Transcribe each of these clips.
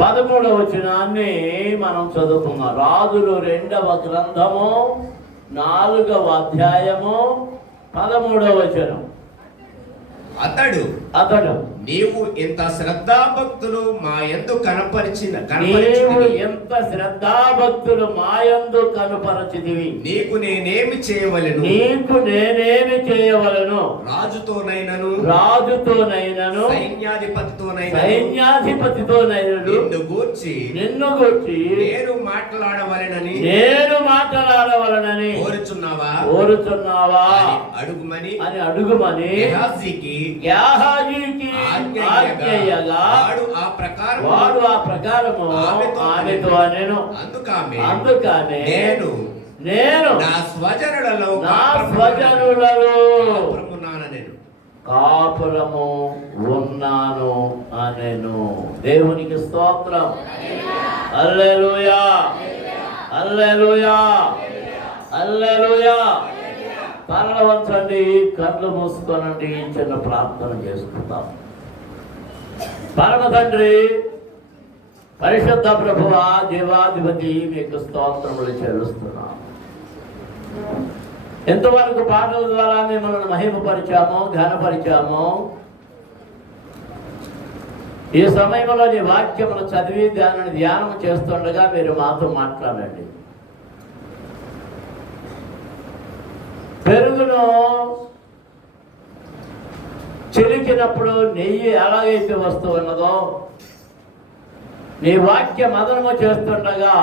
13వ వచనాన్ని మనం చదువుకున్నాం. రాజులు 2వ గ్రంథము 4వ అధ్యాయము 13వ వచనం. అతడు నీవు ఇంత శ్రద్ధాభక్తులు మా యందు కనపరచితివి, నీకు నేనేమి చేయవలెను? రాజుతోనైనను సైన్యాధిపతితోనైనను నిన్ను గూర్చి నేను మాట్లాడవలెనని కోరుచున్నావా అని అడుగుమని గేహాజీకి ఆజ్ఞయగా వాడు ఆ ప్రకారము ఆమెతో అనెను. అందుకనే నేను నా స్వజనులలో కాపురము ఉన్నాను అనెను. దేవునికి స్తోత్రం. హల్లెలూయా, హల్లెలూయా, హల్లెలూయా. తలలు వంచండి, కళ్ళు మూసుకోనండి, చిన్న ప్రార్థన చేసుకుందాం. పరమ తండ్రి, పరిశుద్ధ ప్రభువా, దేవాధిపతి, మీకు స్తోత్రములు చెల్లిస్తున్నాం. ఎంతవరకు పాటల ద్వారా మిమ్మల్ని మహిమపరిచామో, ఘనపరిచామో, ఈ సమయంలో నీ వాక్యమును చదివి దానిని ధ్యానం చేస్తుండగా మీరు మాతో మాట్లాడండి. పెరుగును చిలికినప్పుడు నెయ్యి ఎలాగైతే వస్తూ ఉన్నదో, నీ వాక్య మదనము చేస్తుండగా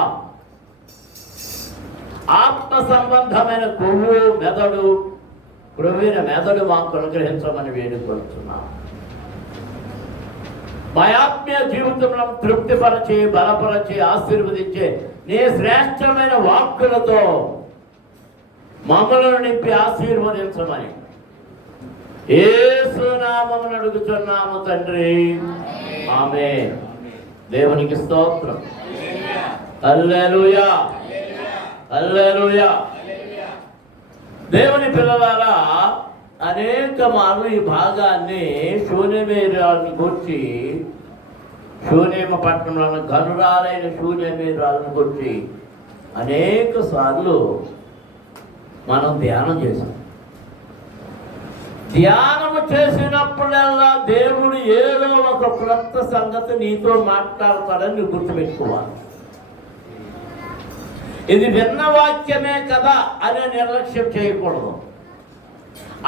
ఆత్మ సంబంధమైన కొవ్వు మెదడు మాకు అనుగ్రహించమని వేడుకొస్తున్నాం. మా ఆత్మీయ జీవితంలో తృప్తిపరచి, బలపరచి, ఆశీర్వదించే నీ శ్రేష్టమైన వాక్కులతో మమ్మలను నింపి ఆశీర్వదించమని యేసు నామమున అడుగుచున్నాము తండ్రి, ఆమేన్. దేవునికి స్తోత్రం. హల్లెలూయా, హల్లెలూయా. దేవుని పిల్లలారా, అనేక మార్లు ఈ భాగాన్ని శూన్యమేరాలను గురించి, శూన్యమ పట్టణంలో గనురాలైన శూన్యమేరాలను గురించి అనేక సార్లు మనం ధ్యానం చేసాం. ధ్యానము చేసినప్పుడల్లా దేవుడు ఏదో ఒక క్రొత్త సంగతి నీతో మాట్లాడతాడని నువ్వు గుర్తుపెట్టుకోవాలి. ఇది విన్న వాక్యమే కదా అనే నిర్లక్ష్యం చేయకూడదు.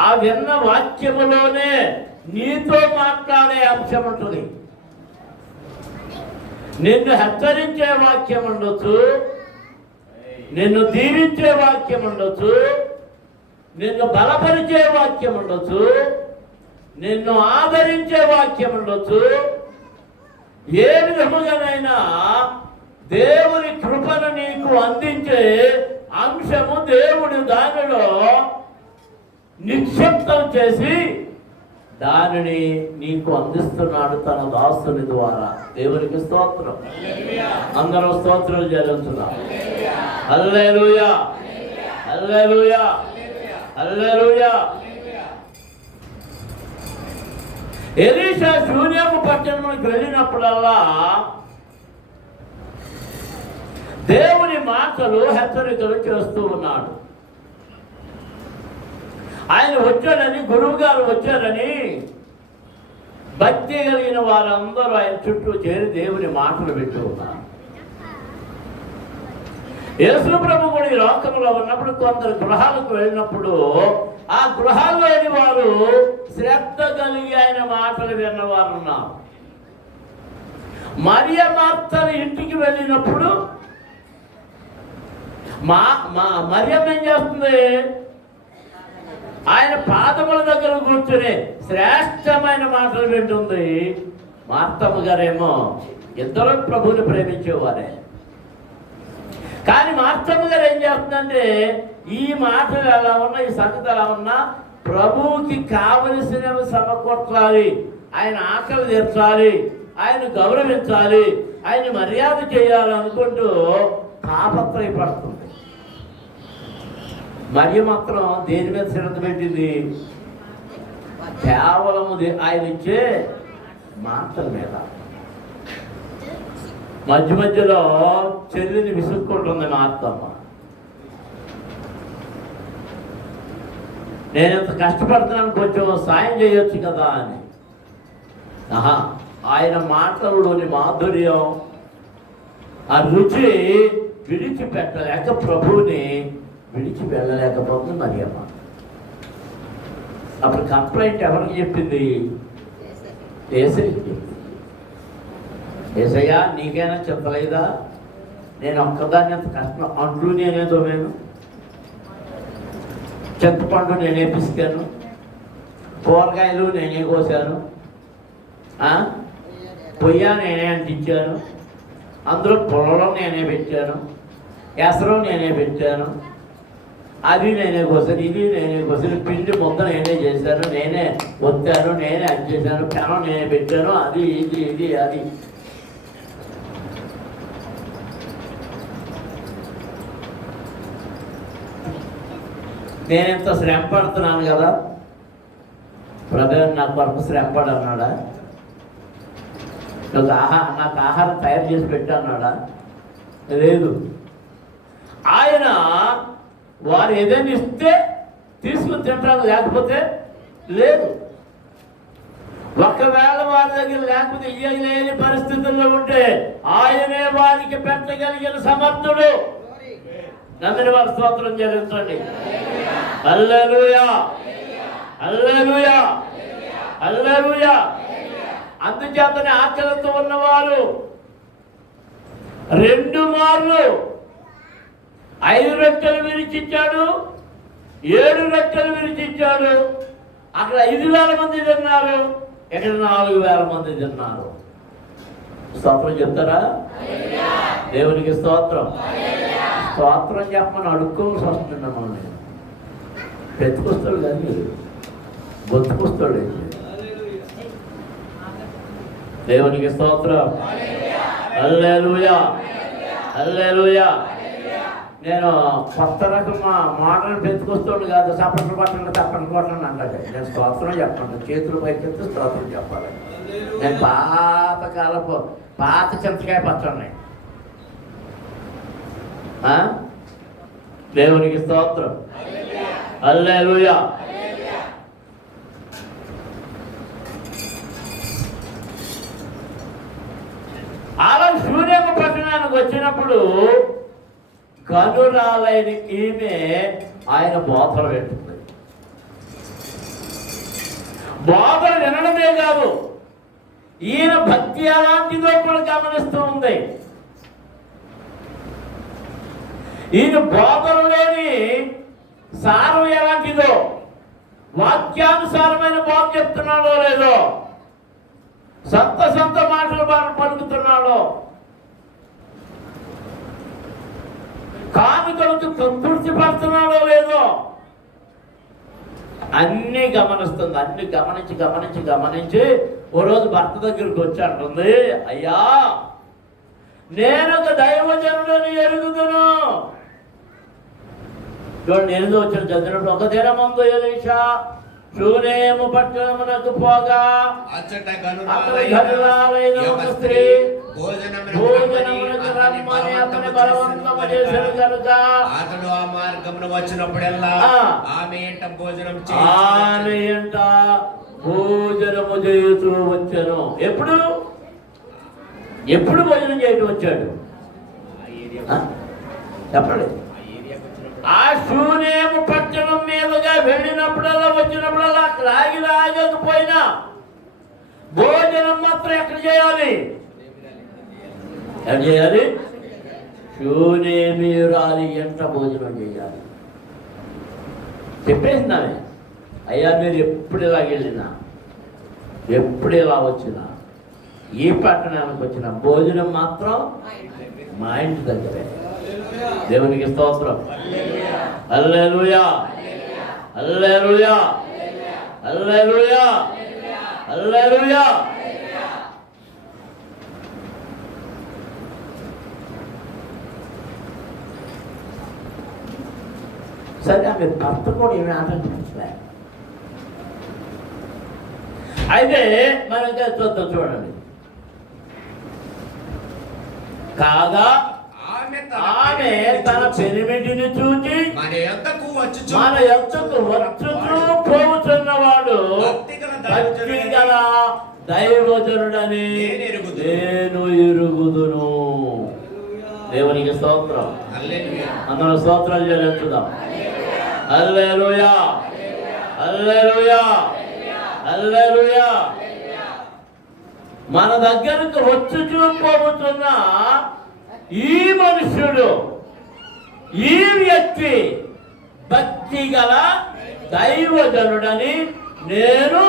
ఆ విన్న వాక్యములోనే నీతో మాట్లాడే అంశం ఉంటుంది. నిన్ను హెచ్చరించే వాక్యం ఉండొచ్చు, నిన్ను దీవించే వాక్యం ఉండొచ్చు, నిన్ను బలపరిచే వాక్యం ఉండొచ్చు, నిన్ను ఆదరించే వాక్యం ఉండొచ్చు. ఏ విధముగానైనా దేవుని కృపను నీకు అందించే అంశము దేవుడు దానిలో నిక్షిప్తం చేసి దానిని నీకు అందిస్తున్నాడు తన దాసుని ద్వారా. దేవునికి స్తోత్రం. అందరూ స్తోత్రాలు చెల్లిస్తున్నాం. హల్లెలూయా, హల్లెలూయా, హల్లెలూయా. ఎలీషా శూన్యము పట్టణానికి వెళ్ళినప్పుడల్లా దేవుని మాటలు హెచ్చరికలు చేస్తూ ఉన్నాడు. ఆయన వచ్చాడని, గురువు గారు వచ్చారని భక్తి కలిగిన వారందరూ ఆయన చుట్టూ చేరి దేవుని మాటలు వింటూ ఉన్నారు. యేసు ప్రభు కూడా ఈ లోకంలో ఉన్నప్పుడు కొందరు గృహాలకు వెళ్ళినప్పుడు ఆ గృహాల్లోని వారు శ్రద్ధ కలిగి ఆయన మాటలు విన్నవారు ఉన్నారు. మరియ మార్తల ఇంటికి వెళ్ళినప్పుడు మరియమ్మ ఏం చేస్తుంది? ఆయన పాదముల దగ్గర కూర్చుని శ్రేష్టమైన మాటలు వింటుంది. మార్తమ్మ గారేమో ఇద్దరు ప్రభువుని ప్రేమించేవారే. కానీ మార్తమ్మ గారు ఏం చేస్తుందంటే, ఈ మాటలు ఎలా ఉన్నా, ఈ సంగతి ఎలా ఉన్నా ప్రభువుకి కావలసినవి సమకూర్చాలి, ఆయన ఆకలి తీర్చాలి, ఆయన గౌరవించాలి, ఆయన మర్యాద చేయాలనుకుంటూ తాపత్రయపడుతుంది. మరి మాత్రం దేని మీద శ్రద్ధ పెట్టింది? కేవలం ఆయన ఇచ్చే మాటల మీద. మధ్య మధ్యలో చెల్లిని విసుక్కుంటుంది మా అత్తమ్మ. నేను ఇంత కష్టపడుతున్నాను, కొంచెం సాయం చేయొచ్చు కదా అని. ఆయన మాటల్లోని మాధుర్యం, ఆ రుచి విడిచిపెట్టలేక ప్రభువుని విడిచి వెళ్ళలేకపోతుంది మరి అమ్మ. అప్పుడు కంప్లైంట్ ఎవరికి చెప్పింది? ఏసయ్యకి. ఏసయ్యా నీకైనా చెప్పలేదా? నేను ఒక్కదాన్ని అంత కష్టం, అంట్లు నేనే తోమాను, చింతపండు నేనే పిసికాను, కూరగాయలు నేనే కోసాను, పొయ్య నేనే అంటించాను, అందులో పొలం నేనే పెట్టాను, ఎసరు నేనే పెట్టాను, అది నేనే కోసాను, ఇది నేనే కోసాను, పిండి ముద్ద నేనే చేశాను, నేనే వత్తాను, నేనే అది చేశాను, పెనం నేనే పెట్టాను, అది ఇది ఇది అది. నేను ఇంత శ్రమ పడుతున్నాను కదా, బ్రదర్ నా కొరకు శ్రమ పడన్నాడా? నాకు ఆహారం తయారు చేసి పెట్టన్నాడా? లేదు. ఆయన వారు ఏదైనా ఇస్తే తీసుకుని తింటారు, లేకపోతే లేదు. ఒకవేళ వారి దగ్గర లేకపోతే ఇయ్యలేని పరిస్థితుల్లో ఉంటే ఆయనే వారికి పెట్టగలిగిన సమర్థుడు. నమ్మిన వారి స్తోత్రం జరుగుతుంది. హల్లెలూయా, హల్లెలూయా, హల్లెలూయా. అందుచేతనే ఆకలితో ఉన్నవారు 2 మార్లు 5 రొట్టెలు విరిచిచ్చాడు, 7 రొట్టెలు విరిచిచ్చాడు. అక్కడ 5,000 మంది తిన్నారు, ఇక్కడ 4,000 మంది తిన్నారు. స్తోత్రం చెప్తారా? దేవునికి స్తోత్రం. స్తోత్రం చెప్పమని అడుక్కోవాల్సి వస్తుంది. మనం పెట్టుకొస్తాడు కానీ బొత్తుకొస్తాడు. దేవునికి స్తోత్రం. హల్లెలూయా, హల్లెలూయా. నేను కొత్త రకం మోడల్ పెంచుకొస్తాడు కాదు, చప్పట్లు కొట్టండి చప్పట్లు కొట్టండి అంటాడు. నేను స్తోత్రం చెప్పండి, చేతులు పైకి చెప్తే స్తోత్రం చెప్పాలి. నేను పాతకాలపు పాత చింతకాయ పచ్చడి. దేవునికి స్తోత్రం. హల్లెలూయా. అలా శూన్యమ పట్టణానికి వచ్చినప్పుడు కనురాలైన ఈమె ఆయన బోధలు పెట్టుకుంది. బోధలు వినడమే కాదు, ఈయన భక్తి ఎలాంటిదో కూడా గమనిస్తూ ఉంది. ఈయన బోధనలోని సారం ఎలాంటిదో, వాక్యానుసారమైన బోధ చెప్తున్నాడో లేదో, సొంత మాటలు పలుకుతున్నాడో, కానుకలకు సంతృప్తి పడుతున్నాడో లేదో అన్నీ గమనిస్తుంది. అన్ని గమనించి ఓ రోజు భర్త దగ్గరికి వచ్చి అంటుంది, అయ్యా నేను ఒక దైవజనుడని ఎరుగుదును. చూడండి, 8వ వచనం చదివినప్పుడు, ఒక దినమందు ఎలీషా షూనేము పట్టణమునకు పోగా అతడు గనురాలైన ఒక స్త్రీ భోజనమునకు రమ్మని అతని బలవంతము చేసెను కనుక అతడు ఆ మార్గమున వచ్చినప్పుడల్లా ఆమె ఇంట భోజనము చేయుచూ వచ్చాను. ఎప్పుడు భోజనం చేయటం వచ్చాడు చెప్పండి. ఆ శూనేము పట్టణం మీదుగా వెళ్ళినప్పుడల్లా వచ్చినప్పుడల్లా లాగకపోయినా భోజనం మాత్రం ఎక్కడ చేయాలి? ఎక్కడ చేయాలి? శూనేమి రాలి ఎంత భోజనం చేయాలి చెప్పేసినామే. అయ్యా మీరు ఎప్పుడు ఇలా వెళ్ళినా, ఎప్పుడు ఇలా వచ్చినా, ఈ పట్టణానికి వచ్చిన భోజనం మాత్రం మా ఇంటి దగ్గరే. దేవునికి స్తోత్రం. హల్లెలూయా, హల్లెలూయా, హల్లెలూయా, హల్లెలూయా. సరే, ఆమె భర్త కూడా ఏమి ఆటంకపరచలే. అయితే మనం చూద్దాం. చూడండి, కాగా ఆమె తన పెనిమిటిని చూచి మన యొద్దకు వచ్చుచు పోవుచున్నవాడు భక్తి గల దైవజనుడని నేను ఎరుగుదును. దేవునికి స్తోత్రం. అందరూ స్తోత్రాలు చెల్లించుదాం. హల్లెలూయా, హల్లెలూయా, హల్లెలూయా. మన దగ్గరకు వచ్చి చూపోతున్న ఈ మనుష్యుడు, ఈ వ్యక్తి భక్తి గల దైవజనుడని నేను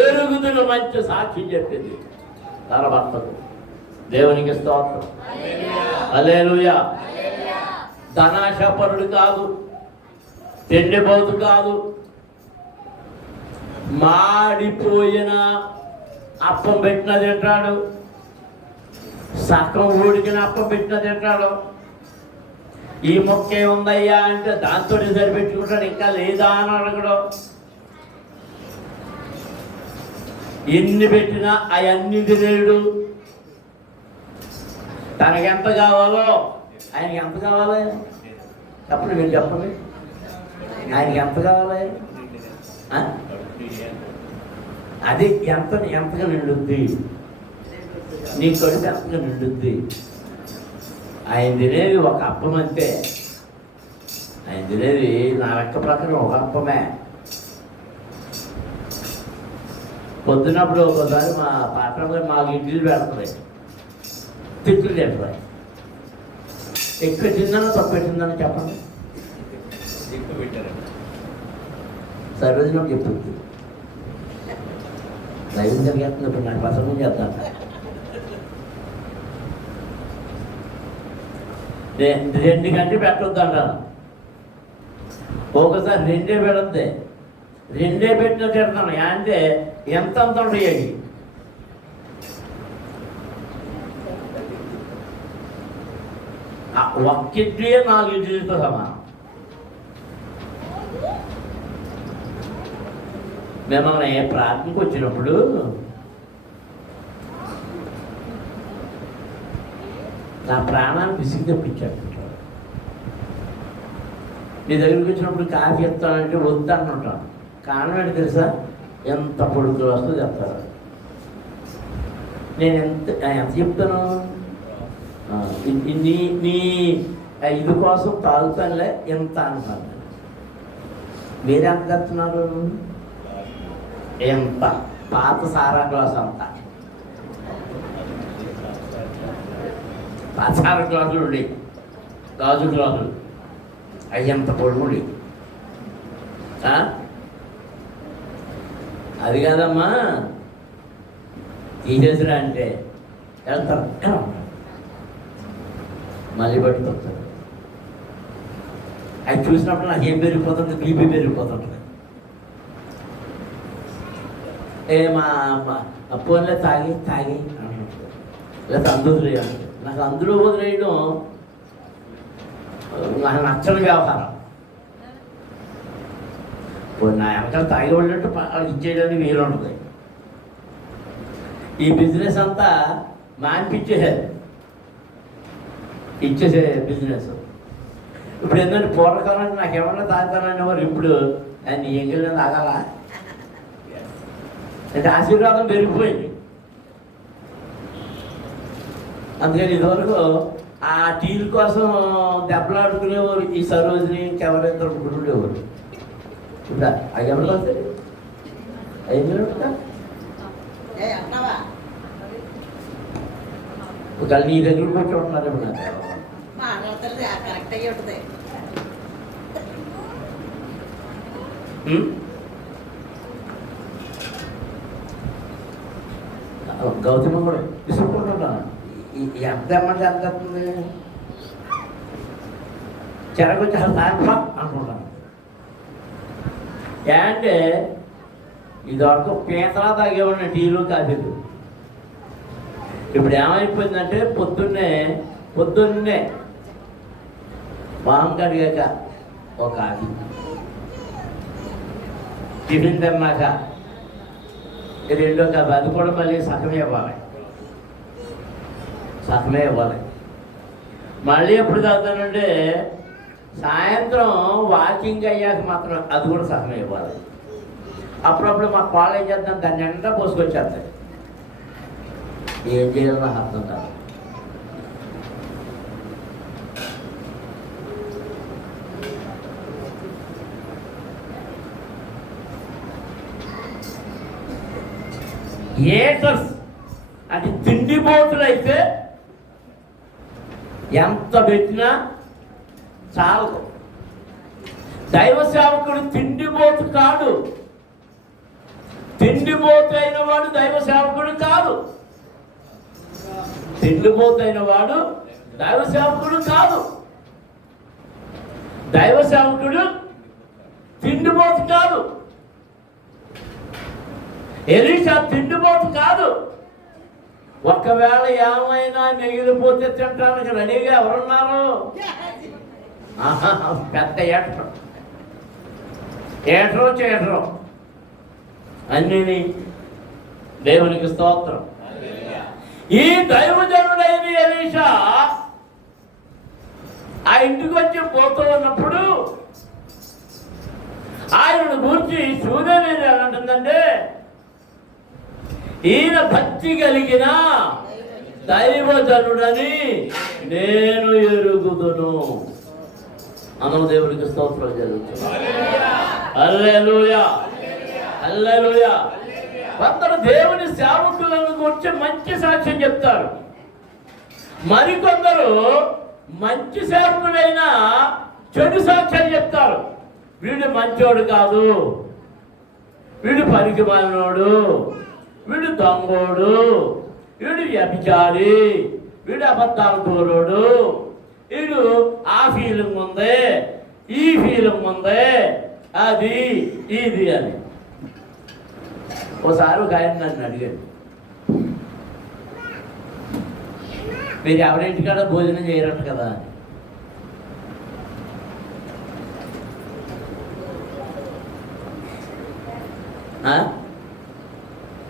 ఎరుగుదును. మంచి సాక్షి చెప్పింది తన భర్తకు. దేవునికి స్తోత్రం. హల్లెలూయా. ధనాశపరుడు కాదు, తిండిపోతు కాదు, మాడిపోయిన అప్పం పెట్టిన తింటాడు, సగం ఊడికిన అప్పం పెట్టిన తింటాడు. ఈ మొక్కే ఉందయ్యా అంటే దాంతో సరిపెట్టుకుంటాడు, ఇంకా లేదా అని అడగడు. ఎన్ని పెట్టినా అవన్నీ తినేడు. తనకి ఎంత కావాలో ఆయనకి ఎంత కావాలి చెప్పండి, మీరు చెప్పండి. ఆయనకి ఎంత కావాలి అది ఎంతగా నిండుద్ది, నీ కడుపు ఎంతగా నిండుద్ది. ఆయన తినేది ఒక అప్పం అంతే. ఆయన తినేది నా లెక్క ప్రకారం ఒక అప్పమే. పొద్దున్నప్పుడు ఒకసారి మా పాత్ర మాకు ఇడ్లీలు పెడతాయి, తిట్లు తింటాయి. ఎక్కువ తిందనో తక్కువ తిందనో చెప్పండి. ఎక్కువ పెట్టారు సర్వజనం చెప్తుంది. దైవం జరిగేస్తుంది. ఇప్పుడు నాకు పసరం చేస్తాను. 2 గంటలు పెట్టొద్దు అంటాను. ఒకసారి 2 పెడద్ది, 2 పెట్టిన తిడతాను. అంటే ఎంత ఉంటాయి. ఒక్క ఇడ్లీ 4 ఇడ్లీలతో సమానం. మిమ్మల్ని ప్రార్థనకు వచ్చినప్పుడు నా ప్రాణాన్ని విసిగి తెప్పించాడు. నీ దగ్గరికి వచ్చినప్పుడు కాఫీ ఇస్తానంటే వద్దు అంటుంటాను. కారణం ఏంటి తెలుసా? ఎంత పొడుగులు వస్తుందో చెప్తారు. నేను ఎంత చెప్తాను, నీ ఇది కోసం తాగుతానులే ఎంత అంటాను. మీరెంత చెప్తున్నారు? ఎంత పాత సారా గ్లాస్ అంతా, పాత సారా గ్లాసులు ఉండి, గాజు గ్లాసులు అవి ఎంత పొడుగుండి. అది కాదమ్మా తీసేసిరా అంటే వెళ్తారు, మళ్ళీ పట్టుకొస్తారు. అవి చూసినప్పుడు నాకు ఏం పెరిగిపోతుంది, బీపీ పెరిగిపోతుంటుంది. మా ఫోన్లో తాగి లేదా అందులో వదిలేయాలి. నాకు అందులో వదిలేయడం నాకు నచ్చని వ్యవహారం. నా వెనకాల తాగి వెళ్ళినట్టు వాళ్ళకి ఇచ్చేయడానికి వీలు ఉంటుంది. ఈ బిజినెస్ అంతా మానిపించేసారు, ఇచ్చేసే బిజినెస్. ఇప్పుడు ఏంటంటే పూర్వకాలం నాకు ఏమన్నా తాగుతానని వారు ఇప్పుడు ఆయన ఎంగిల్ తాగాల అంటే ఆశీర్వాదం పెరిగిపోయింది. అందుకని ఇదివరకు ఆ టీల కోసం దెబ్బలాడుకునేవారు. ఈ సరోజిని ఎవరైతే ఉండేవారు. ఇప్పుడు అవి ఎవరు వస్తాయి? ఒకవేళ నీ దగ్గర కూర్చోంటున్నారు. ఇప్పుడు గౌతమ కూడా తీసుకుంటున్నాను. ఎంత ఎమ్మంటే ఎంత వస్తుంది? చెరకు చాలా దానిపా అనుకుంటాను. అంటే ఇదివరకు పీతలా తాగేవాడిని టీలు కాఫీలు. ఇప్పుడు ఏమైపోయిందంటే పొద్దున్నే వామ్ కడిగాక ఒక కాఫీ, టిఫిన్ తిన్నాక 2 కాఫీ. అది కూడా మళ్ళీ సగమే ఇవ్వాలి. మళ్ళీ ఎప్పుడు చదువుతానంటే సాయంత్రం వాకింగ్ అయ్యాక మాత్రం అది కూడా సహనం ఇవ్వాలి. అప్పుడప్పుడు మా కాలేజ్ చేద్దాం దాన్ని నిండా పోసుకొచ్చేస్తాయి. ఏం చేయాలో నాకు అర్థం కాదు. ఏటర్స్ అంటే తిండిపోతులు అయితే ఎంత పెట్టినా చాలదు. దైవ సేవకుడు తిండిపోతు కాడు. తిండిపోతు అయిన వాడు దైవ సేవకుడు కాదు. తిండిపోతు అయిన వాడు దైవ సేవకుడు కాదు. దైవ సేవకుడు తిండిపోతు కాదు. ఎలీషా తిండిపోతు కాదు. ఒకవేళ ఏమైనా మిగిలిపోతే తింటానికి రెడీగా ఎవరున్నారు? పెద్ద ఏటరు చేటరు అన్నీ. దేవునికి స్తోత్రం. ఈ దైవజనుడైన ఎలీషా ఆ ఇంటికి వచ్చి పోతూ ఉన్నప్పుడు ఆయనను గురించి సూర్యవేది ఎలాంటుందంటే, ఈయన భక్తి కలిగిన దైవజనుడని నేను ఎరుగుదును. అందరూ దేవుడికి స్తోత్రం జరుగుతుంది. హల్లెలూయా, హల్లెలూయా. కొందరు దేవుని సేవకులను గురించి మంచి సాక్ష్యం చెప్తారు. మరికొందరు మంచి సేవకుడైనా చెడు సాక్ష్యాలు చెప్తారు. వీడు మంచోడు కాదు, వీడు పనికి మాలినోడు, వీడు దొంగోడు, వీడు వ్యభిచారి, వీడు అబద్ధాలు కోరోడు, వీడు ఆ ఫీలింగ్ ఉంది, ఈ ఫీలింగ్ ఉంది, అది ఇది అని. ఓసారి ఒక ఆయన నన్ను అడిగాడు, మీరు ఎవరింటికాడ భోజనం చేయరట కదా అని.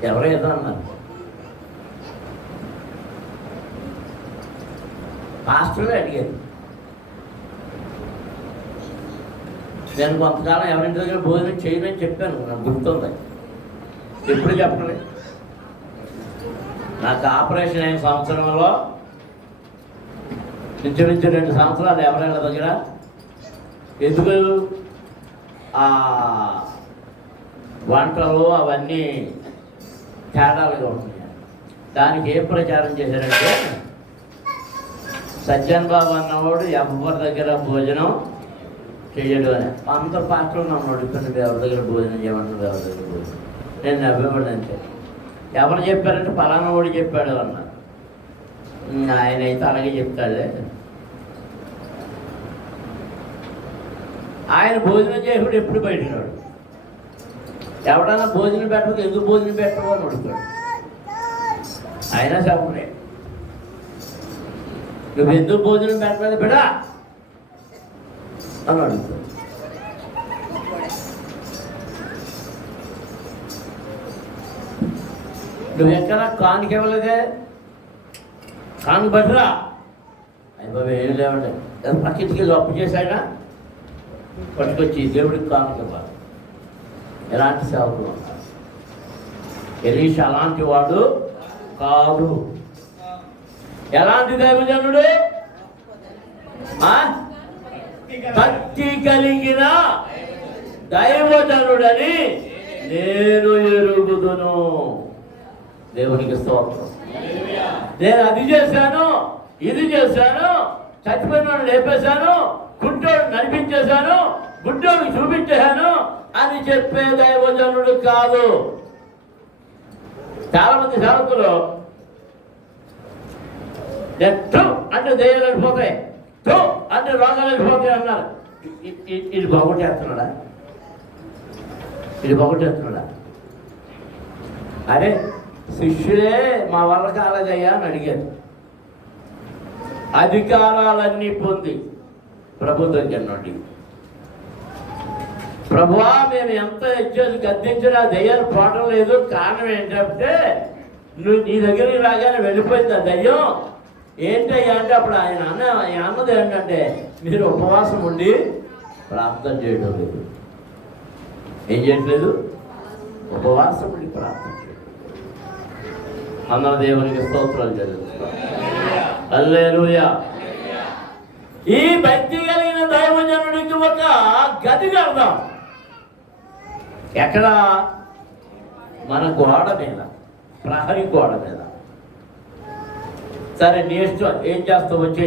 ఎవరేదో అన్నారు. పాస్టర్లే అడిగారు. నేను కొంతకాలం ఎవరింటి దగ్గర భోజనం చేయమని చెప్పాను, నాకు గుర్తుంది. ఎప్పుడు చెప్పలేదు. నాకు ఆపరేషన్ అయిన సంవత్సరంలో ఇంచుమించు 2 సంవత్సరాలు ఎవరైనా దగ్గర ఎందుకు ఆ వంటలు అవన్నీ తేడాలుగా ఉంటున్నాయి. దానికి ఏం ప్రచారం చేశారంటే, సజ్జన్ బాబు అన్నవాడు ఎవరి దగ్గర భోజనం చేయడు అని. అందరు పాటలు నన్ను అడుగుతున్నాడు, ఎవరి దగ్గర భోజనం చేయమన్నాడు, ఎవరి దగ్గర భోజనం. నేను నవ్వేవాడు అంతే. ఎవరు చెప్పారంటే పలానా వాడు చెప్పాడు అన్నారు. ఆయన అయితే అలాగే చెప్తాడే. ఆయన భోజనం చేయకుండా ఎప్పుడు బయటకున్నాడు. ఎవడన్నా భోజనం పెట్టకపోతే ఎందుకు భోజనం పెట్టవు అని అడుగుతాడు. అయినా చెప్పలే, నువ్వు ఎందుకు భోజనం పెట్టలేదు బిడా అని అడుగుతాడు. నువ్వు ఎక్కడ కానుక ఇవ్వలేదే, కానుక బట్రా. అయిపోయి ఏం లేవండి, పక్కింటికి వెళ్ళి అప్పు చేశాడా పట్టుకొచ్చి దేవుడికి కానుక ఇవ్వాలి. ఎలాంటి సేవకులు ఉన్నారు? ఎలీషా అలాంటి వాడు కాదు. ఎలాంటి దైవజనుడు? భక్తి కలిగిన దైవజనుడని నేను ఎరుగుదును. దేవునికి స్తోత్రం. నేను అది చేశాను, ఇది చేశాను, చచ్చిపోయిన వాడు లేపేశాను, కుంటోడు నడిపించేశాను, గుడ్డోడు చూపించేశాను అని చెప్పే దైవజనుడు కాదు. చాలా మంది సేవకులు టూ అంటే దయ్యాలు వెళ్ళిపోతాయి, టూ అంటే రోగాలు వెళ్ళిపోతాయి అన్నారు. ఇది బాగుంటేస్తున్నాడా? ఇది బాగుంటేస్తున్నాడా? అరే శిష్యులే మా వల్ల కాలేదయ్యా అని అడిగారు. అధికారాలన్నీ పొంది ప్రభు దగ్గర నుండి, ప్రభువా మేము ఎంత ఇచ్చేసి గద్దించినా దయ్యాలు పోవటం లేదు, కారణం ఏంటంటే నువ్వు నీ దగ్గరికి రాగానే వెళ్ళిపోయింది ఆ దయ్యం, ఏంటయ్యా అంటే అప్పుడు ఆయన అన్నది ఏంటంటే మీరు ఉపవాసం ఉండి ప్రార్థన చేయడం లేదు. ఏం చేయట్లేదు? ఉపవాసం ఉండి ప్రార్థన చేయడం. అందరూ దేవునికి స్తోత్రాలు చదువుతున్నారు. హల్లెలూయా. ఈ భక్తి కలిగిన దైవజనుడికి ఒక గది కడదాం. ఎక్కడ? మన గోడ మీద, ప్రహరీ గోడ మీద. సరే నీ ఇష్టం, ఏం చేస్తావు వచ్చి.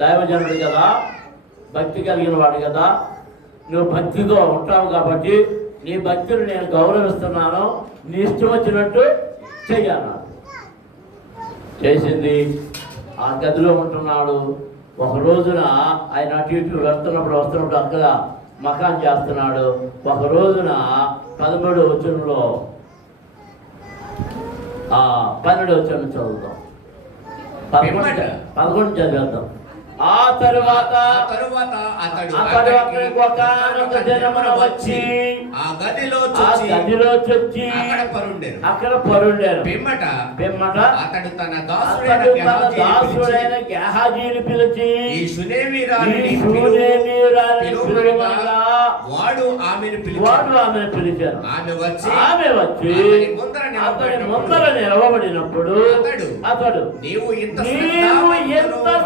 దైవజనుడు కదా, భక్తి కలిగిన వాడు కదా, నువ్వు భక్తితో ఉంటావు కాబట్టి నీ భక్తిని నేను గౌరవిస్తున్నాను, నీ ఇష్టం వచ్చినట్టు చెయ్యాలి. చేసింది. ఆ గదిలో ఉంటున్నాడు. ఒక రోజున ఆయన అటు ఇటు వస్తున్నప్పుడు అక్కడ మకాన్ చేస్తున్నాడు. ఒక రోజున 13వ వచనంలో 12వ వచనం చదువుతాం. 11 చదివేద్దాం. ఆ తరువాత అతడు ఒకానొక దినమున వచ్చి ఆ గదిలో చొచ్చి అక్కడ పరుండెను. పిమ్మట అతడు తన దాసుడైన గేహాజీని పిలిచి ఈ శూనేమీయురాలిని పిలువగా వాడు ఆమెను పిలిచారు. ఆమె వచ్చి అతని ముందర నిలవబడినప్పుడు అతడు నీవు ఇంత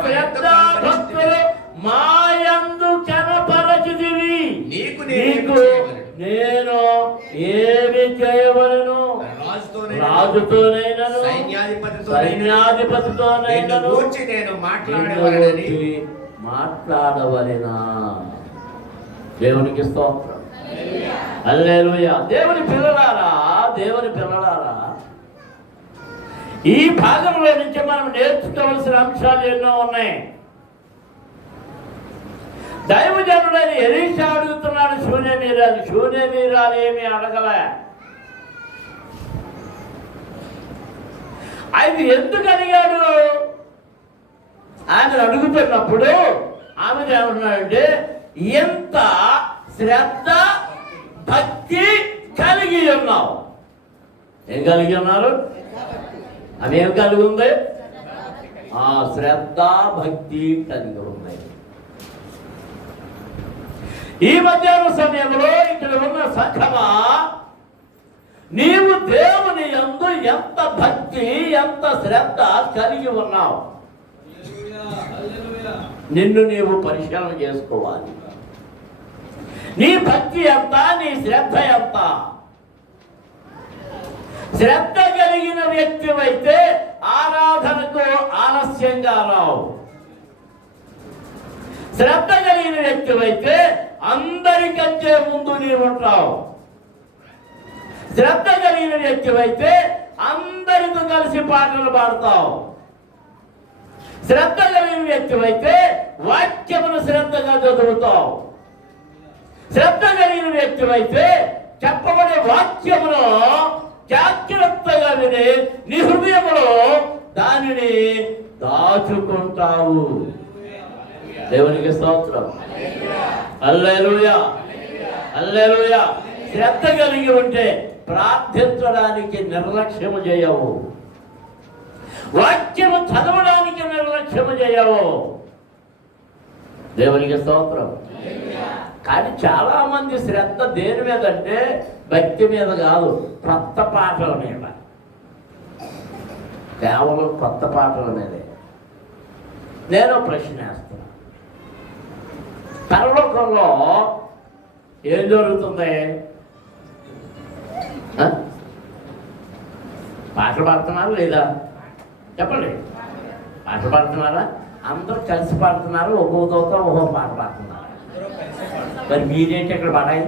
శ్రద్ధ భక్తులు మాయందు కనపరచితివి, నీకు నేను ఏమి చేయవలను? రాజుతోనైనను సైన్యాధిపతితోనైనను నేను మాట్లాడవలెనా? దేవునికి స్తోత్రం. హల్లెలూయా. దేవుని పిల్లలారా, ఈ భాగంలో నుంచి మనం నేర్చుకోవాల్సిన అంశాలు ఎన్నో ఉన్నాయి. దైవజనుడైన ఎలీషా అడుగుతున్నాడు శూనేమీరాలు ఏమి అడగలే. ఆయన ఎందుకు అడిగాడు? ఆయన అడుగుతున్నప్పుడు ఆమె ఏమంటున్నాడంటే, ఎంత శ్రద్ధ భక్తి కలిగి ఉన్నావు. ఏం కలిగి ఉన్నారు? అవి ఏం కలిగి ఉంది? ఆ శ్రద్ధ భక్తి కలిగి ఉన్నాయి. ఈ మధ్యాహ్న సమయంలో ఇక్కడ ఉన్న సంఘమా, నీవు దేవుని యందు ఎంత భక్తి ఎంత శ్రద్ధ కలిగి ఉన్నావు? నిన్ను నీవు పరిశీలన చేసుకోవాలి. నీ భక్తి ఎంత, నీ శ్రద్ధ ఎంత? శ్రద్ధ కలిగిన వ్యక్తివైతే ఆరాధనకు ఆలస్యంగా రావు. శ్రద్ధ కలిగిన వ్యక్తివైతే అందరికంటే ముందు నీవు ఉంటావు. శ్రద్ధ కలిగిన వ్యక్తివైతే అందరితో కలిసి పాటలు పాడతావు. శ్రద్ధ కలిగిన వ్యక్తివైతే వాక్యమును శ్రద్ధగా చదువుతావు. శ్రద్ధ కలిగిన వ్యక్తివైతే చెప్పబడే వాక్యమును జాగ్రత్తగా విని నీ హృదయములో దానిని దాచుకుంటావు. దేవునికి స్తోత్రం. హల్లెలూయా. హల్లెలూయా. శ్రద్ధ కలిగి ఉంటే ప్రార్థించడానికి నిర్లక్ష్యము చేయవు. వాక్యము చదవడానికి నిర్లక్ష్యము చేయవు. దేవునికి స్తోత్రం. కానీ చాలా మంది శ్రద్ధ దేని మీద అంటే భక్తి మీద కాదు, కొత్త పాటల మీద. కేవలం కొత్త పాటల మీదే. నేను ప్రశ్న వేస్తున్నా, పరలోకంలో ఏం జరుగుతుంది? పాటలు పాడుతున్నారు లేదా? చెప్పండి. పాటలు పాడుతున్నారా? అందరూ కలిసి పాడుతున్నారు. ఒక్కొక్కతో ఒక్కొక్క పాట పాడుతున్నారు. మరి మీరేంటి ఇక్కడ పాడాయి?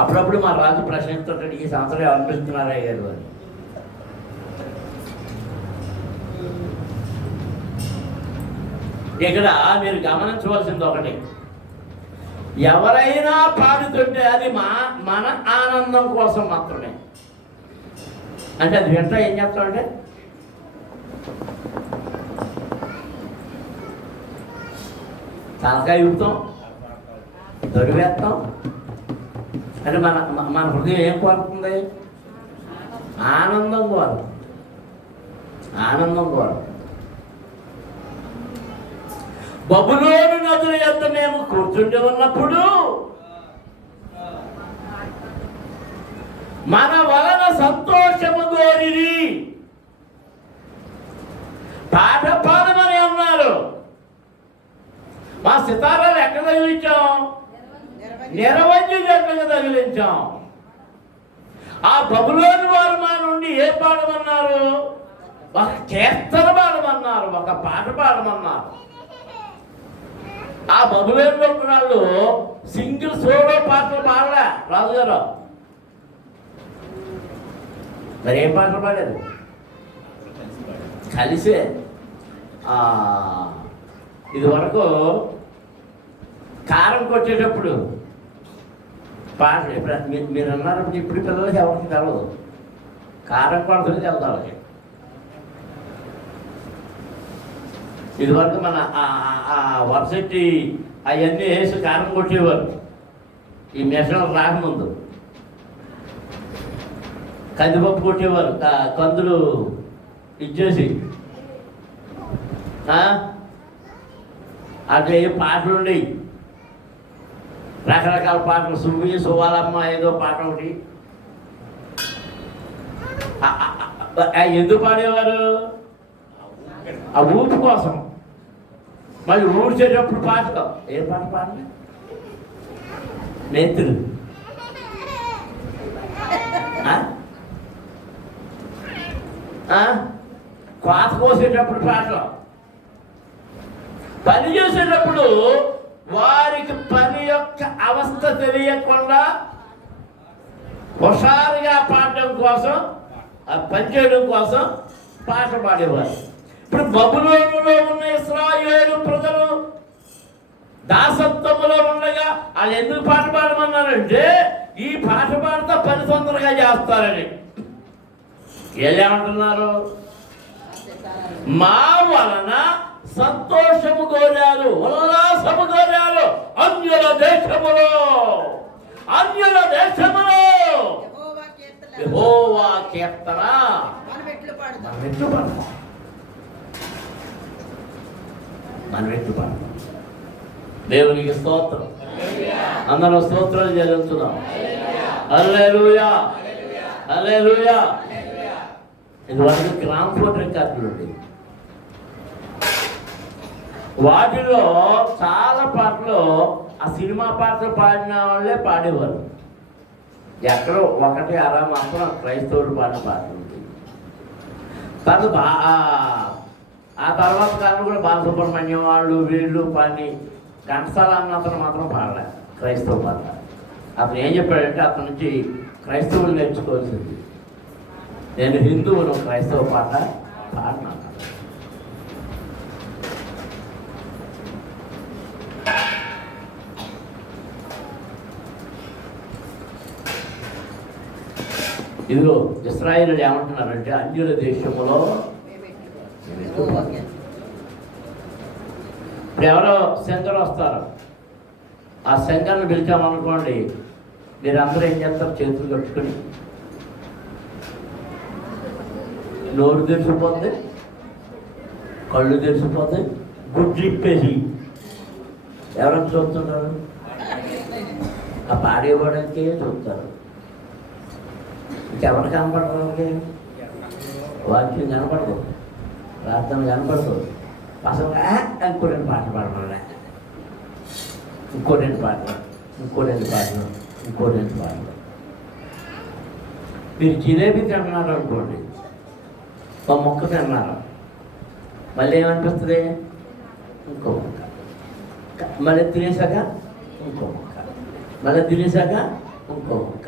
అప్పుడప్పుడు మా రాజు ప్రశ్నిస్తుంటాడు, ఈ సంవత్సరం ఎవరు పిలుస్తున్నారు అయ్యారు అని. ఇక్కడ మీరు గమనించవలసింది ఒకటి, ఎవరైనా పాడుతుంటే అది మన ఆనందం కోసం మాత్రమే. అంటే అది వెంట ఏం చేస్తామంటే తలకాయ ఊపుతాం, దొరివేస్తాం. అంటే మన హృదయం ఏం కోరుతుంది? ఆనందం కోరు, ఆనందం కోరు. బబులోను నదుల యొద్ద మేము కూర్చుండి ఉన్నప్పుడు మన వలన సంతోషము కోరిరి. పాట పాడమని అన్నారు. మా సితారాలు ఎక్కడ తగిలించాం? నిరవంజి గట్లుగా తగిలించాం. ఆ బబులోని వారు మా నుండి ఏ పాడమన్నారు? ఒక కీర్తన పాడమన్నారు, ఒక పాట పాడమన్నారు. ఆ బబులోనిలో వాళ్ళు సింగిల్ సోలో పాటలు పాడలే రాజుగారు. మరి ఏం పాటలు పాడారు? కలిసే. ఇది వరకు కారం కొట్టేటప్పుడు పాటలు ఇప్పుడు మీరు అన్నారు. ఇప్పుడు పిల్లలకి ఎవరికి తెలవదు. కారం కొడుతుంది తెలుతా వాళ్ళకి. ఇది వరకు మన వర్షెట్టి అవన్నీ వేసి కారం కొట్టేవారు. ఈ మిషన్ రాకముందు కందిపప్పు కొట్టేవారు, కందులు ఇచ్చేసి. అట్లా ఏ పాటలు ఉండేవి, రకరకాల పాటలు. సువ్వి సువ్వాలమ్మ ఏదో పాట ఒకటి. ఎందుకు పాడేవారు? ఆ ఊపు కోసం. మళ్ళీ ఊడ్చేటప్పుడు పాటలు ఏ పాట పాడలే? నేత్రులు కోత కోసేటప్పుడు పాటలు. పని చేసేటప్పుడు వారికి పని యొక్క అవస్థ తెలియకుండా హుషారుగా పాడడం కోసం, ఆ పని చేయడం కోసం పాట పాడేవారు. ఇప్పుడు బబులోనులో ఉన్న ఇశ్రాయేలు ప్రజలు దాసత్వములో ఉండగా వాళ్ళు ఎందుకు పాట పాడమన్నారంటే ఈ పాట పాడితే పని తొందరగా చేస్తారని. ఏమంటున్నారు? మా వలన సంతోషము కోరారు, ఉల్లాసము కోరారు అన్యుల దేశములో. అన్యుల దేశములో యెహోవా కీర్తన మనం ఎట్లు పాడతాం? మనం ఎట్లు పాడతాం? దేవునికి స్తోత్రం. అందరం స్తోత్రాలు చెల్లించుదాం. హల్లెలూయా, హల్లెలూయా. ఇది వరకు ట్రాన్స్పోర్ట్ రికార్డులు ఉండేవి. వాటిలో చాలా పాటలు ఆ సినిమా పాటలు పాడిన వాళ్ళే పాడేవారు. ఎక్కడో ఒకటి అరా మాత్రం క్రైస్తవుడు పాడిన పాటలు ఉంటాయి. ఆ తర్వాత కాలం కూడా బాలసుబ్రహ్మణ్యం వాళ్ళు వీళ్ళు పాడి ఘంటసాల అన్న అతను మాత్రం పాడలే క్రైస్తవ పాట. అతను ఏం చెప్పాడంటే అతని నుంచి క్రైస్తవులు నేర్చుకోవాల్సింది. నేను హిందువును, క్రైస్తవ పాట పాడినా. ఇదిగో ఇశ్రాయేలు ఏమంటున్నారంటే అన్యుల దేశములో. ఇప్పుడు ఎవరో శంకర్ వస్తారు, ఆ శంకర్ని పిలిచామనుకోండి, మీరందరూ ఏం చేస్తారు? చేతులు కట్టుకుని నోరు తెరిచిపోద్ది, కళ్ళు తెరిచిపోతాయి, గుడ్లు ఇప్పేసి ఎవరైనా చూస్తున్నారు? ఆ పాడేవాడికే చూస్తారు. ఇంకెవరు కనపడరు? వాక్యం కనపడదు, ప్రార్థన కనపడదు. అసలు ఇంకో రెండు పాటలు పాడమన్నా, ఇంకో రెండు పాటలు, ఇంకో రెండు పాటలు, ఇంకో రెండు పాటలు. మీరు జిలేబీ తిన్నారు అనుకోండి, ఒక మొక్క తిన్నారు, మళ్ళీ ఏమనిపిస్తుంది? ఇంకో మొక్క. మళ్ళీ తినేసాక ఇంకో మొక్క, మళ్ళీ తినేసాక ఇంకో మొక్క.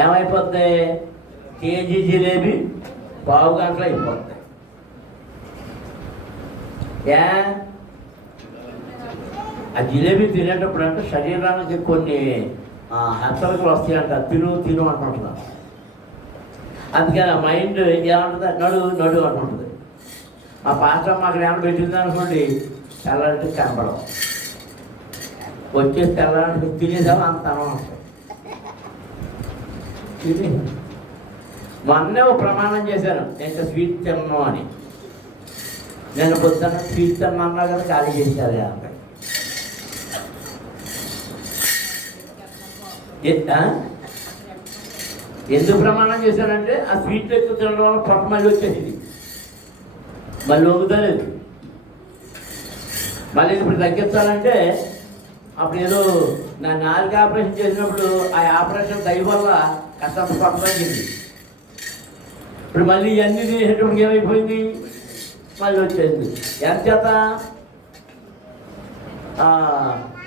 ఏమైపోద్ది? కేజీ జిలేబీ పావు గంటలు అయిపోద్ది. ఆ జిలేబీ తినేటప్పుడు అంటే శరీరానికి కొన్ని హెచ్చరికలు వస్తాయంట. తిను తిను అంటుంటున్నారు. అందుకని ఆ మైండ్ ఏమంటుంది? నడు నడు అంటుంటుంది. మా పాత్ర మాకు ఏమైనా పెట్టింది అనుకోండి, తెల్లారికి కనపడవు. వచ్చేసి తెల్లారికి తినేసాము అంత తిని మొన్నే ఓ ప్రమాణం చేశాను, నేను స్వీట్ తిన్నాను అని. నేను పొద్దున్న స్వీట్ తిన్నా కదా ఖాళీ చేశారు అంటే ఎందుకు ప్రమాణం చేశానంటే ఆ స్వీట్ ఎక్కువ తినడం వల్ల పొట్ట మళ్ళీ వచ్చేసింది, మళ్ళీ వంగుతలేదు. మళ్ళీ ఇప్పుడు తగ్గించాలంటే అప్పుడు ఏదో నా నాలుగు ఆపరేషన్ చేసినప్పుడు ఆ ఆపరేషన్ దయ వల్ల కష్టంత పొట్ట తగ్గింది. ఇప్పుడు మళ్ళీ ఇవన్నీ చేసేటప్పుడు ఏమైపోయింది, మళ్ళీ వచ్చేసింది. ఎంత చేత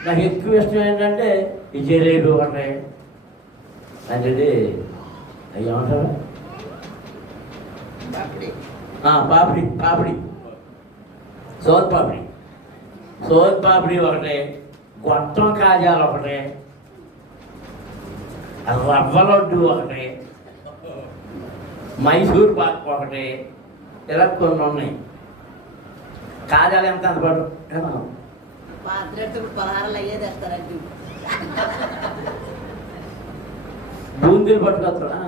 నాకు ఎక్కువ ఇష్టం ఏంటంటే ఈ జిలేబీ ఒకటి అంటే అవి ఏమంటారు పాపిడి పాపిడి సోన్ పాపిడి ఒకటి, గొట్టం కాజాలు ఒకటి, రవ్వ లడ్డు ఒకటి, మైసూర్ పాక్ ఒకటి, ఇలా కొన్ని ఉన్నాయి. కాజాలు ఎంత పడు బూందీలు పట్టుకొస్తా,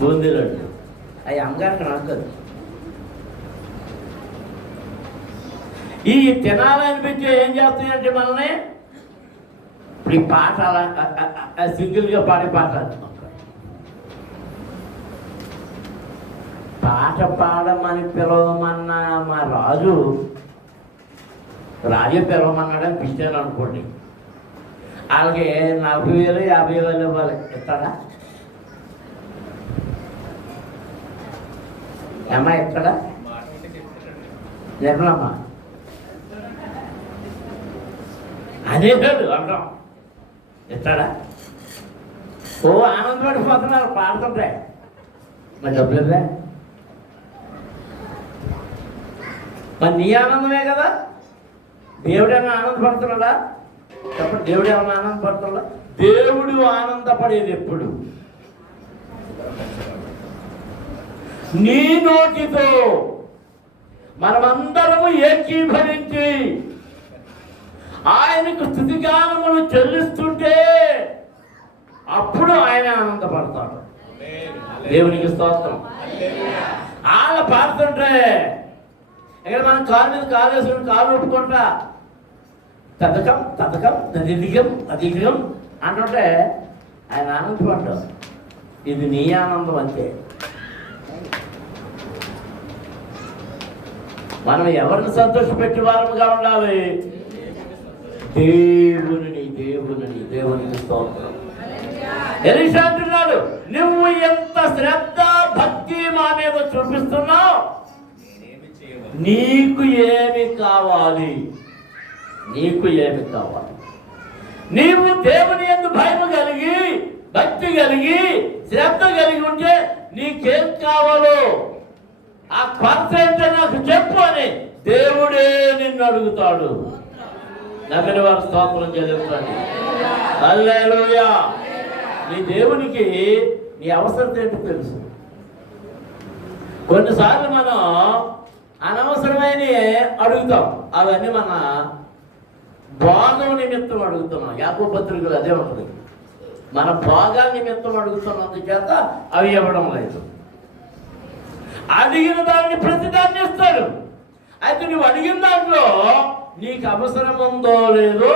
బూందీ లడ్డు అవి అమ్మగారికి రాదు. ఈ తినాలనిపించే ఏం చేస్తాయంటే మనల్ని ఇప్పుడు ఈ పాట అలా సింగిల్గా పాడే పాట పాట పాడమని పిలవమన్నా మా రాజు పిలవమన్నాడని పిలిచాను అనుకోండి, వాళ్ళకి 40,000 50,000 ఇవ్వాలి. ఇస్తాడా అమ్మా, ఇస్తాడా నిర్మలమ్మా అనేసాడు అంటాం, ఇస్తాడా? ఓ ఆనందపడిపోతున్నారు పాడుతుంటే, మరి డబ్బులుదా? మరి నీ ఆనందమే కదా. దేవుడేమన్నా ఆనందపడుతున్నాడా? చెప్పండి, దేవుడు ఏమన్నా ఆనందపడుతున్నాడా? దేవుడు ఆనందపడేది ఎప్పుడు నీ నోటితో మనమందరము ఏకీభవించి ఆయనకు స్తుతిగానములు చెల్లిస్తుంటే అప్పుడు ఆయన ఆనందపడతాడు. దేవునికి స్తోత్రం. వాళ్ళ పాడుతుంటే ఇక్కడ మనం కాలు మీద కాలు వేసుకుని కాలు ఒప్పుకుంటా తదకం అధికం అంటుంటే ఆయన ఆనందపడ్డాడు. ఇది నీ ఆనందం అంతే. మనం ఎవరిని సంతోషపెట్టే వారముగా ఉండాలి? దేవునికి స్తోత్రం. ఎలీషా అంటున్నాడు, నువ్వు ఎంత శ్రద్ధ భక్తి మా మీద చూపిస్తున్నావు, నీకు ఏమి కావాలి? నీవు దేవుని యందు భయం కలిగి భక్తి కలిగి శ్రద్ధ కలిగి ఉంటే నీకేం కావాలో ఆ కొరత ఏంటో నాకు చెప్పు అని దేవుడే నిన్ను అడుగుతాడు. నమ్మిన వారు స్తోత్రం చెల్లించండి. హల్లెలూయా. నీ దేవునికి నీ అవసరం ఏంటో తెలుసు. కొన్నిసార్లు మనం అనవసరమైన అడుగుతాం, అవన్నీ మన భోగం నిమిత్తం అడుగుతున్నాం. యాకోబు పత్రికలు అదే ఉంటుంది, మన భోగాల నిమిత్తం అడుగుతున్నందుచేత అవి ఇవ్వడం లేదు. అడిగిన దాన్ని ప్రతిదాన్ని ఇస్తాడు. అయితే నువ్వు అడిగిన దాంట్లో నీకు అవసరం ఉందో లేదో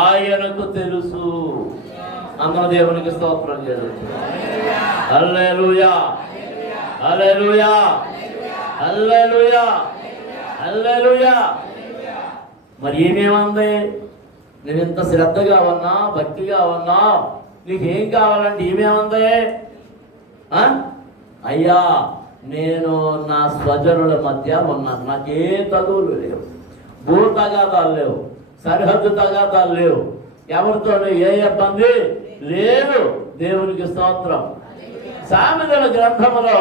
ఆయనకు తెలుసు. అందరూ దేవునికి స్తోత్రం చేయవచ్చు. హల్లెలూయా, హల్లెలూయా, హల్లెలూయా, హల్లెలూయా. మరి ఏమేమంది? నువ్వు ఇంత శ్రద్ధగా ఉన్నా భక్తిగా ఉన్నా నీకేం కావాలంటే ఏమేమంది? అయ్యా, నేను నా స్వజనుల మధ్య ఉన్నాను, నాకే తగువులు లేవు, భూ తగాదాలు లేవు, సరిహద్దు తగాదాలు లేవు, ఎవరితో ఏ ఇబ్బంది లేదు. దేవునికి స్తోత్రం. సామెతల గ్రంథములో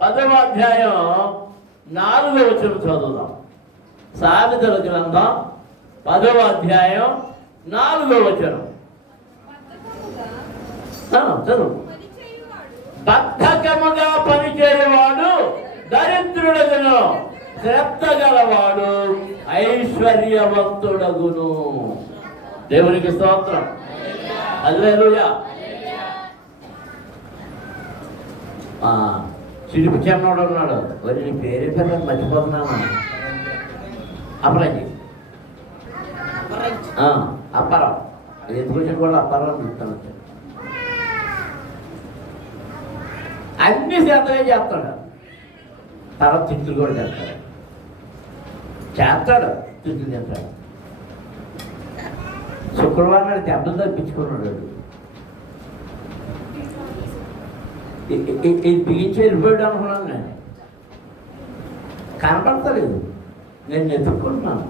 10వ అధ్యాయం 4వ వచనం చదువుదాం. సామెతల గ్రంథం 10వ అధ్యాయం 4వ వచనం చదువు. బద్ధకముగా పనిచేయవాడు దరిద్రుడగును, శ్రద్ధ గలవాడు ఐశ్వర్యవంతుడగును. దేవునికి స్తోత్రం. హల్లెలూయా. చిరుపు చెన్నోడు ఉన్నాడు, మరి నీ పేరే పేరు మర్చిపోతున్నాను. అపరంజి అప్పారావు, అది ఎందుకు వచ్చిన కూడా అప్పారావు పిలుస్తాను. అన్ని శ్రద్ధగా చేస్తాడు, తర్వాత తిట్లు కూడా చేస్తాడు తిట్లు చేస్తాడు. శుక్రవారం నాడు దెబ్బలు తప్పించుకున్నాడు. ఇది బిగించి వెళ్ళిపోయాడు అనుకున్నాను. నేను కనపడతలేదు, నేను ఎత్తుక్కుంటున్నాను.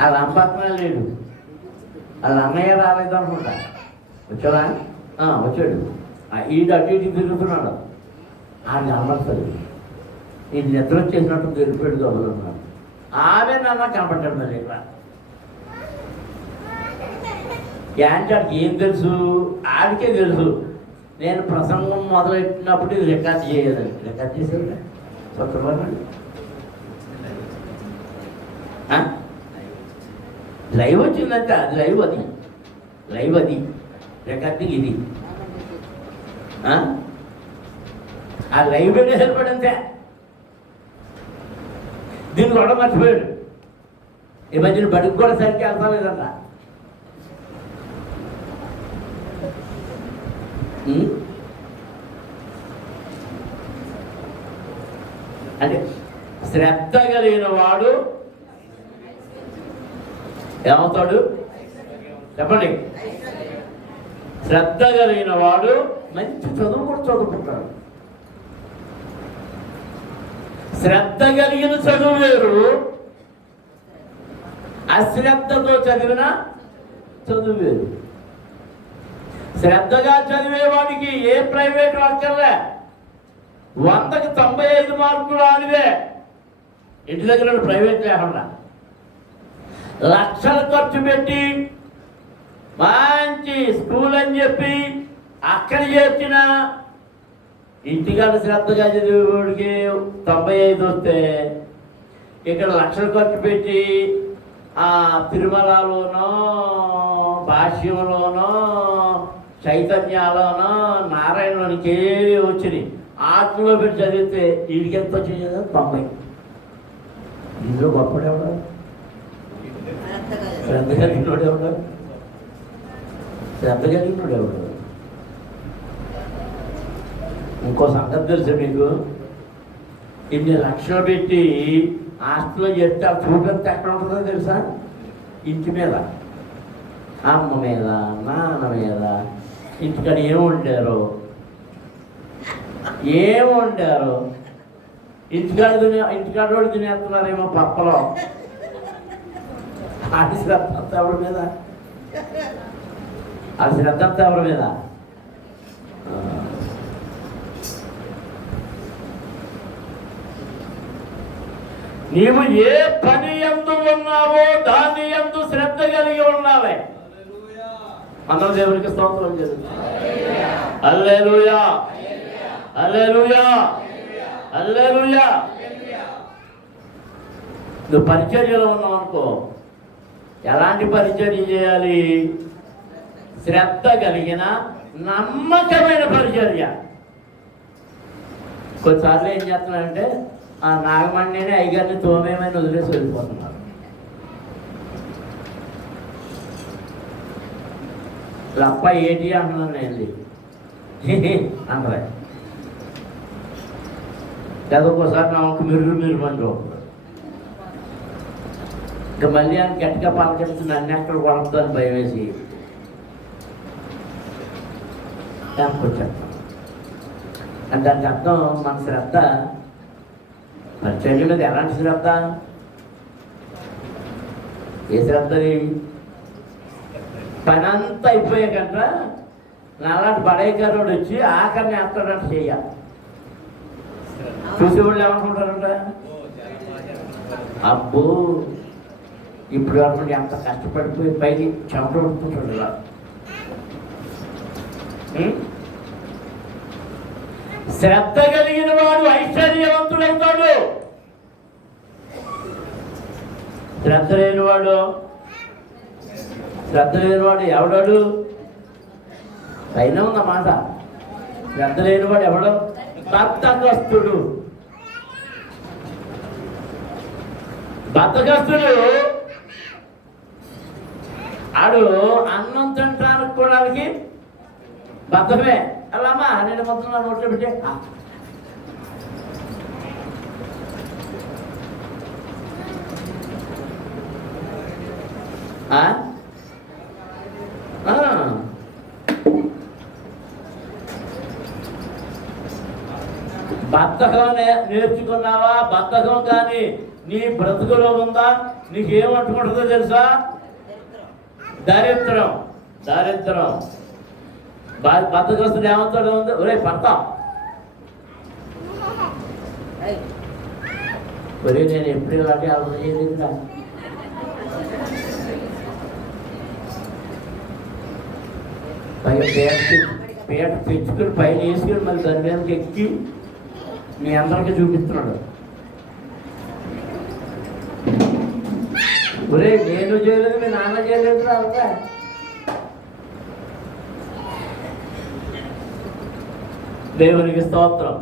వాళ్ళ అమ్మ లేడు, వాళ్ళ అన్నయ్య రాలేదు అనుకుంటా. వచ్చావా? వచ్చాడు. ఈడు అటు ఇటు తిరుగుతున్నాడు. ఆయన అమ్మడుతుంది. ఈ నిద్ర వచ్చేసినట్టు తెలిపాడు దొంగలున్నాడు. ఆమె నాన్న కనపడ్డాడు. మరి ఇక్కడ యాంటాడికి ఏం తెలుసు? ఆడికే తెలుసు నేను ప్రసంగం మొదలెట్టినప్పుడు ఇది రికార్డ్ చేయలేదని. రికార్డ్ చేసేది లైవ్ వచ్చిందంటే అది లైవ్, అది లైవ్, అది రికార్డింగ్. ఇది ఆ లైవ్ పెట్టి వెళ్ళిపోయాడు అంతే. దీన్ని కూడా మర్చిపోయాడు. ఈ మధ్యన బడికి కూడా సరిగ్గా వెళ్తా లేదంట. అంటే శ్రద్ధ కలిగిన వాడు ఏమవుతాడు చెప్పండి? శ్రద్ధ కలిగిన వాడు మంచి చదువు కూడా చదువుకుంటాడు. శ్రద్ధ కలిగిన చదువు వేరు, అశ్రద్ధతో చదివిన చదువు వేరు. శ్రద్ధగా చదివేవాడికి ఏ ప్రైవేట్ అక్కర్లే, 100కి 95 మార్కులు ఆడివే. ఇంటి దగ్గర ప్రైవేట్ లేకుండా లక్షలు ఖర్చు పెట్టి మంచి స్కూల్ అని చెప్పి అక్కడ చేర్చిన ఇంటికాడ శ్రద్ధగా చదివేవాడికి 95 వస్తే, ఇక్కడ లక్షలు ఖర్చు పెట్టి తిరుమలలోనో, భాష్యంలోనో, చైతన్యాలోనో, నారాయణలోనికి వచ్చినాయి. ఆటలో పెట్టి చదివితే వీడికి ఎంత వచ్చింది కదా? 90. ఇందులో గొప్పడేవాడు, శ్రద్ధ కలిగినోడు ఎవడు? శ్రద్ధ కలిగినోడు ఎవడు? ఇంకో సంగతి తెలుసా మీకు? ఇన్ని లక్షలు పెట్టి హాస్టల్లో చేస్తే ఆ చూడంతా ఎక్కడ ఉంటుందో తెలుసా? ఇంటి మీద, అమ్మ మీద, నాన్న మీద. ఇంటికాడ ఏముండారు, ఇంటికాడ వాడు తినేస్తున్నారేమో పప్పలో. అది శ్రద్ధ అంతా ఎవరి మీద? అది శ్రద్ధ అంతా ఎవరి మీద? నీవు ఏ పని యందు ఉన్నావో దాని యందు శ్రద్ధ కలిగి ఉండాలి. అందరూ దేవునికి స్తోత్రం చేస్తుంది. హల్లెలూయా, హల్లెలూయా, హల్లెలూయా. నువ్వు పరిచర్యలో ఉన్నావు అనుకో, ఎలాంటి పరిచర్య చేయాలి? శ్రద్ధ కలిగిన నమ్మకమైన పరిచర్య. కొన్నిసార్లు ఏం చేస్తున్నారంటే ఆ నాగమణిని అయ్యగారిని తోమేమని వదిలేసి వెళ్ళిపోతున్నారు. లప్ప ఏంటి అంటున్నాను నేను అందరే. లేదా ఒక్కోసారి నాకు మీరు మంది ఇంకా మళ్ళీ ఆయన గట్టిగా పలకరిస్తూ నన్ను ఎక్కడ కొడుతుందని భయం వేసి వచ్చాను. అంటే దానికి అర్థం మన శ్రద్ధ పరిచర్య మీద ఎలాంటి శ్రద్ధ? ఏ శ్రద్ధని? పని అంతా అయిపోయాకంట నాలాంటి బడైకారోడు వచ్చి ఆఖరిని వేస్తాడంట చెయ్య. చూసేవాళ్ళు ఏమనుకుంటారంట, అబ్బో ఇప్పుడు అనుకుంటే ఎంత కష్టపడిపోయి పైకి చెమట పడుతుంటాడు. ఇలా శ్రద్ధ కలిగిన వాడు ఐశ్వర్యవంతుడవుతాడు. శ్రద్ధ లేనివాడు ఎవడాడు? పైన ఉన్నమాట శ్రద్ధ లేనివాడు ఎవడు? బద్ధకస్తుడు. బద్ధకస్తుడు ఆడు అన్నం తినడానికి కూడా బద్ధమే. అలామా నేను మొత్తం నా నోట్లో పెట్టే బద్ధకం నేర్చుకున్నావా? బద్ధకం కానీ నీ బ్రతుకులో ఉందా? నీకేమంటుకుంటుందో తెలుసా? దరిద్రం. దరిద్రం. బద్ధకస్తుడు ఏమంటాడు? ఉంది ఒరే పడతా, ఒరే నేను ఎప్పుడు ఇలాంటి ఆలోచన చేయలేదురా. పేట తెచ్చుకుని పైన వేసుకుని మళ్ళీ దాని మీదకి ఎక్కి మీ అందరికీ చూపిస్తున్నాడు. ఒరే నేను చేయలేదు, మీ నాన్న చేయలేదు రా. దేవునికి స్తోత్రం.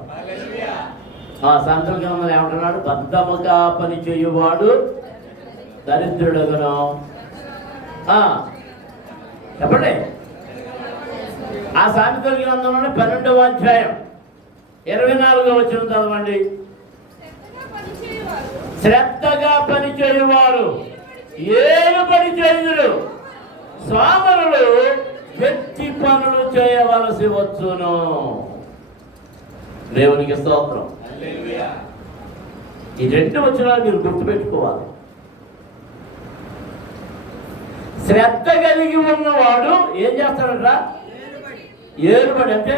సంతల గ్రంథంలో ఏమంటున్నాడు? బద్ధముగా పని చేయువాడు దరిద్రుడగును. చెప్పండి. ఆ సామెతల గ్రంథంలోనే 12వ అధ్యాయం 24వ వచనం చదవండి. శ్రద్ధగా పని చేయువారు ఏమి పని చేయుదురు, సోమరులు వ్యక్తి పనులు చేయవలసి వచ్చును. దేవునికి స్తోత్రం. ఈ 2 వచనాలు మీరు గుర్తుపెట్టుకోవాలి. శ్రద్ధ కలిగి ఉన్నవాడు ఏం చేస్తాడట? ఏలుబడి అంటే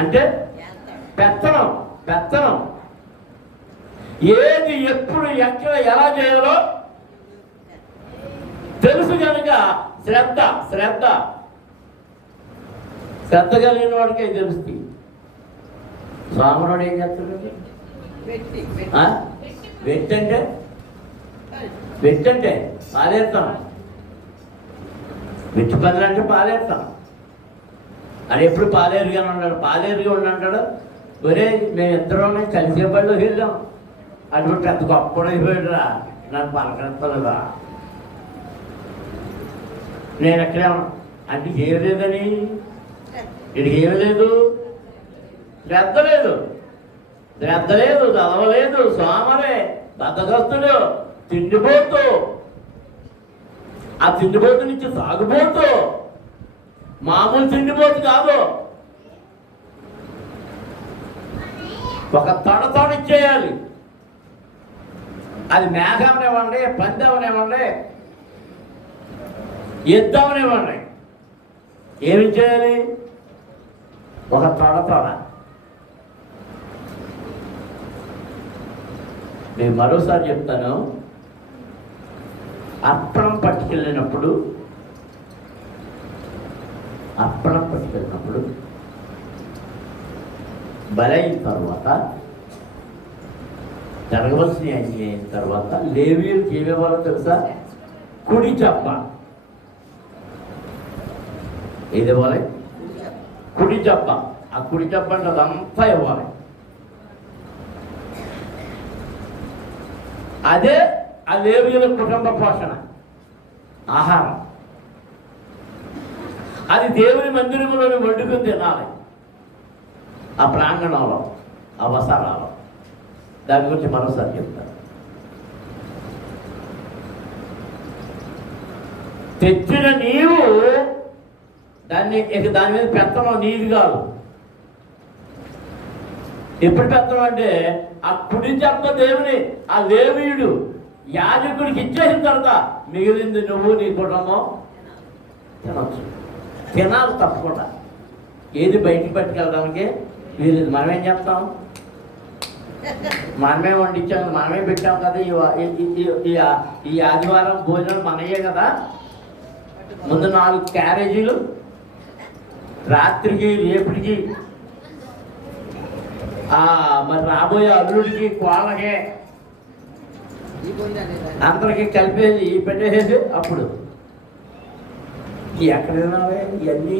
అంటే పెత్తనం. పెత్తనం. ఏది ఎప్పుడు ఎక్కడ ఎలా చేయాలో తెలుసు కనుక శ్రద్ధ. శ్రద్ధ శ్రద్ధ కలిగిన వాడికే తెలుస్తుంది. స్వామివాడు ఏం చేస్తాడు? వెట్టంటే పాలేస్తాం. వెట్టి పనులు అంటే పాలేస్తాం. అది ఎప్పుడు పాలేరుగానే ఉన్నాడు. పాలేరుగా ఉండంటాడు. ఒరే మేము ఇద్దరం కలిసే పళ్ళు వెళ్ళాం. అటువంటి పెద్ద గొప్ప కూడా అయిపోయాడురా, నన్ను పలకరించలేదా. నేను ఎక్కడే అంటే ఏమి లేదని, ఇది ఏమి లేదు, శ్రద్ధ లేదు. శ్రద్ధ లేదు, చదవలేదు, సోమరే, బద్ధకస్తుడు, తిండిపోతూ, ఆ తిండిపోతు నుంచి సాగుపోతూ, మామూలు తిండిపోతు కాదు. ఒక తొడ ఇచ్చేయాలి. అది మేఘమనివ్వండి, పందెమనివ్వండి, ఎద్దామనివ్వండి, ఏమి చేయాలి? ఒక తొడ. నేను మరోసారి చెప్తాను. అప్పడం పట్టుకెళ్ళినప్పుడు బలైన తర్వాత, జరగవలసిన అన్ని అయిన తర్వాత లేవీయులకు ఏమేవారో తెలుసా? కుడి చెప్ప. ఏది ఇవ్వాలి? కుడి చెప్ప. ఆ కుడి చెప్ప అంటే అదంతా ఇవ్వాలి. అదే ఆ లేవీయుల కుటుంబ పోషణ, ఆహారం. అది దేవుని మందిరంలోనే వండుకుని తినాలి. ఆ ప్రాంగణంలో, ఆ వసారాలో. దాని గురించి మరోసారి చెప్తాను. తెచ్చిన నీవు దాన్ని దాని మీద పెత్తనం నీది కాదు. ఎప్పుడు పెత్తనం అంటే ఆ కుడి చెప్ప దేవుని, ఆ లేవీయుడు యాజకుడికి ఇచ్చేసిన తర్వాత మిగిలింది నువ్వు నీ కుటుంబం తినవచ్చు. తినాలి తప్పకుండా. ఏది బయటికి పట్టుకెళ్ళడానికి వీళ్ళు. మనమేం చేస్తాం? మనమే వండించాం, మనమే పెట్టాం కదా. ఈ ఆదివారం భోజనం మనయే కదా. ముందు 4 క్యారేజీలు, రాత్రికి రేపటికి, మరి రాబోయే అల్లుడికి, కోళ్ళకి, అందరికి కలిపేసి పెట్టేసేసి అప్పుడు ఎక్కడ తినాలి? ఇవన్నీ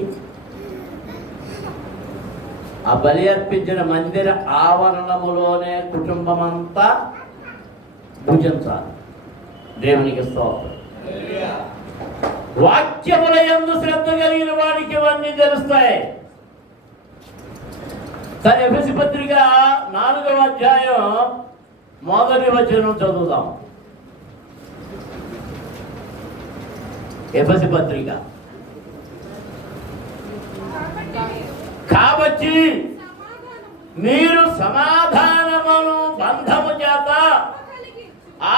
ఆ బలి అర్పించిన మందిర ఆవరణములోనే కుటుంబం అంతా భుజించాలి. దేవునికి స్తోత్రం. వాక్యముల యందు శ్రద్ధ కలిగిన వాడికి ఇవన్నీ తెలుస్తాయి. సరే, ఎఫెసీ పత్రిక 4వ అధ్యాయం 1వ వచనం చదువుదాం. ఎఫెసీ పత్రిక. కాబట్టి మీరు సమాధానమును బంధము చేత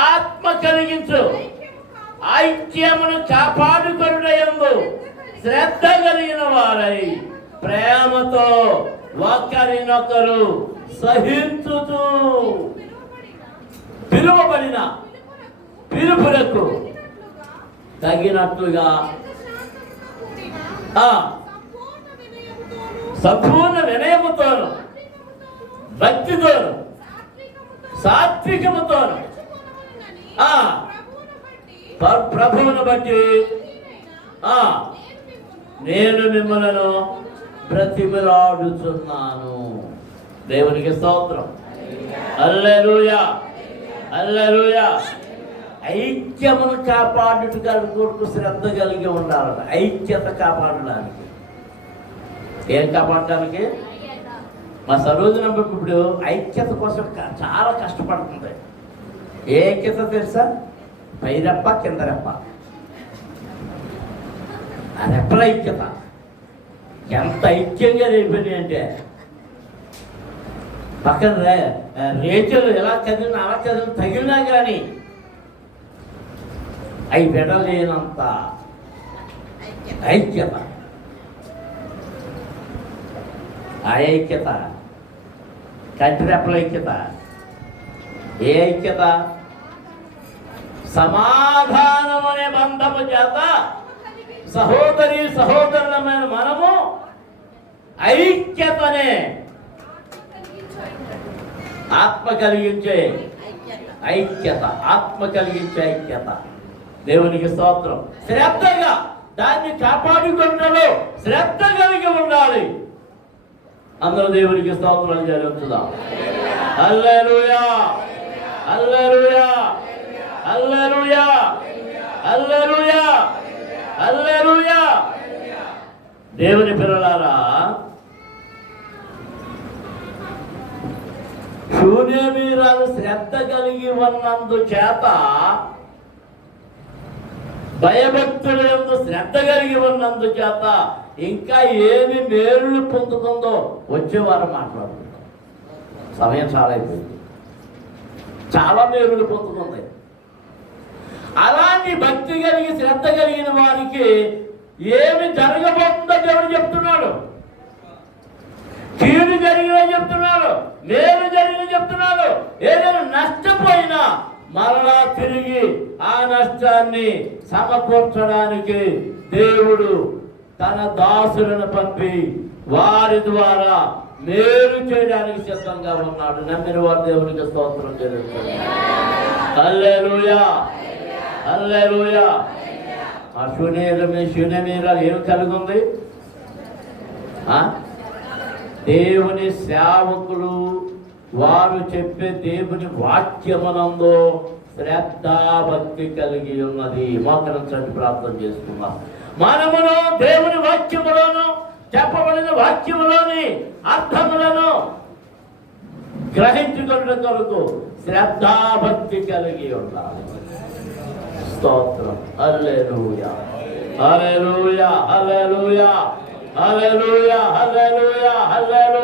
ఆత్మ కలిగించు ఐక్యమును కాపాడుకొనుటయందు శ్రద్ధ కలిగిన వారై ప్రేమతో ఒకరినొకరు సహించుతూ పిలువబడిన పిలుపులకు తగినట్లుగా సంపూర్ణ వినయముతోను భక్తితోను సాత్వికముతోను ప్రభువును బట్టి నేను మిమ్మలను బ్రతిమిలాడుచున్నాను. దేవునికి స్తోత్రం. హల్లెలూయా, హల్లెలూయా. ఐక్యమును కాపాడుటకు కొడుకు శ్రద్ధ కలిగి ఉండాలి. ఐక్యత కాపాడడానికి. ఏం కాపాడడానికి? మా సరోజన ఇప్పుడు ఐక్యత కోసం చాలా కష్టపడుతుంది. ఏ ఐక్యత తెలుసా? పై రెప్ప కింద రెప్ప. ఆ రెప్పల ఐక్యత ఎంత ఐక్యంగా అయిపోయినాయి అంటే పక్కన రేచలు ఎలా చదివినా అలా చదివిన తగిలినా కానీ అవి విడలేనంత ఐక్యత. ఆ ఐక్యత కంటి రెప్పల ఐక్యత. ఏ ఐక్యత? సమాధానం అనే బంధము చేత సహోదరి సహోదరులమైన మనము ఐక్యతనే ఆత్మ కలిగించే ఐక్యత. ఆత్మ కలిగించే ఐక్యత. దేవునికి స్తోత్రం. శ్రద్ధగా దాన్ని కాపాడుకుంటూ శ్రద్ధ కలిగి ఉండాలి. అందరూ దేవునికి స్తోత్రం చెల్లించుదాం. హల్లెలూయా, హల్లెలూయా, హల్లెలూయా, హల్లెలూయా, హల్లెలూయా. దేవుని పిల్లలారా, శూన్యమీరాలు శ్రద్ధ కలిగి ఉన్నందు చేత భయభక్తుల యందు శ్రద్ధ కలిగి ఉన్నందు చేత ఇంకా ఏమి మేలులు పొందుతుందో వచ్చేవారు మాట్లాడుకుంటాం. సమయం చాలా అయిపోయింది. చాలా మేలులు పొందుతుంది. అలాంటి భక్తి కలిగి శ్రద్ధ కలిగిన వారికి ఏమి జరగబోతుందో దేవుడు చెప్తున్నాడు. కీడు జరిగిన చెప్తున్నాడు, మేలు జరిగిన చెప్తున్నాడు. ఏదైనా నష్టపోయినా మరలా తిరిగి ఆ నష్టాన్ని సమకూర్చడానికి దేవుడు తన దాసులను పంపి వారి ద్వారా మేలు చేయడానికి సిద్ధంగా ఉన్నాడు. నమ్మిన వారు దేవునికి స్తోత్రం చేస్తారు. హల్లెలూయా, హల్లెలూయా. ఆ శూన్యమీరాలు ఏమి కలిగి ఉంది? దేవుని సేవకులు వారు చెప్పే దేవుని వాక్యమునందు శ్రద్ధాభక్తి కలిగి ఉన్నది. మోకరించండి, ప్రార్థన చేసుకుందాం. మనమును దేవుని వాక్యములోను చెప్పబడిన వాక్యములోని అర్థములను గ్రహించుకున్న కొరకు శ్రద్ధాభక్తి కలిగి ఉండాలి. స్తోత్రం. హల్లెలూయా, హల్లెలూయా, హల్లెలూయా, హల్లెలూయా, హల్లెలూయా, హల్లెలూయా.